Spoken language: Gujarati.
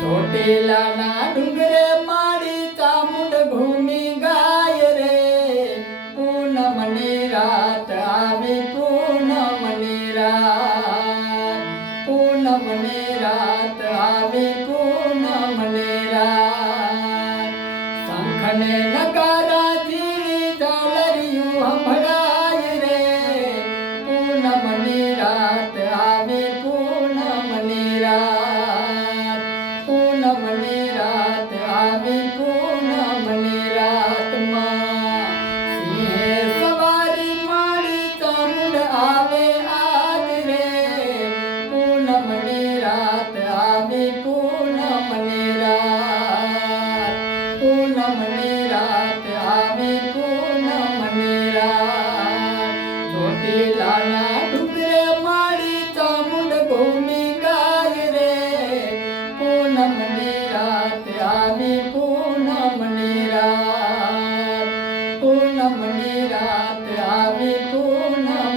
ચોટીલાના ડુંગરે માડી ચામુંડ ઘૂમી ગાય રે પૂનમની રાત આવી પૂનમની રાત પૂનમની રાત આવી પૂનમની રાત શંખને નગારા જીવી ઝાલરિયું સંભળાય રે પૂનમની રાત આવી પૂનમની રાત પૂનમની રાત આવી પૂનમની રાતમાં સિંહે સવારી માડી ચામુંડ આવે આજ રે પૂનમની રાત આવી પૂનમની રાત પૂનમની રાત આવી પૂનમની રાત ચોટીલાના ડુંગરે માડી ચામુંડ ઘૂમી ગાય રે પૂનમની રાત આવી પૂનમની રાત પૂનમની રાત આવી પૂનમ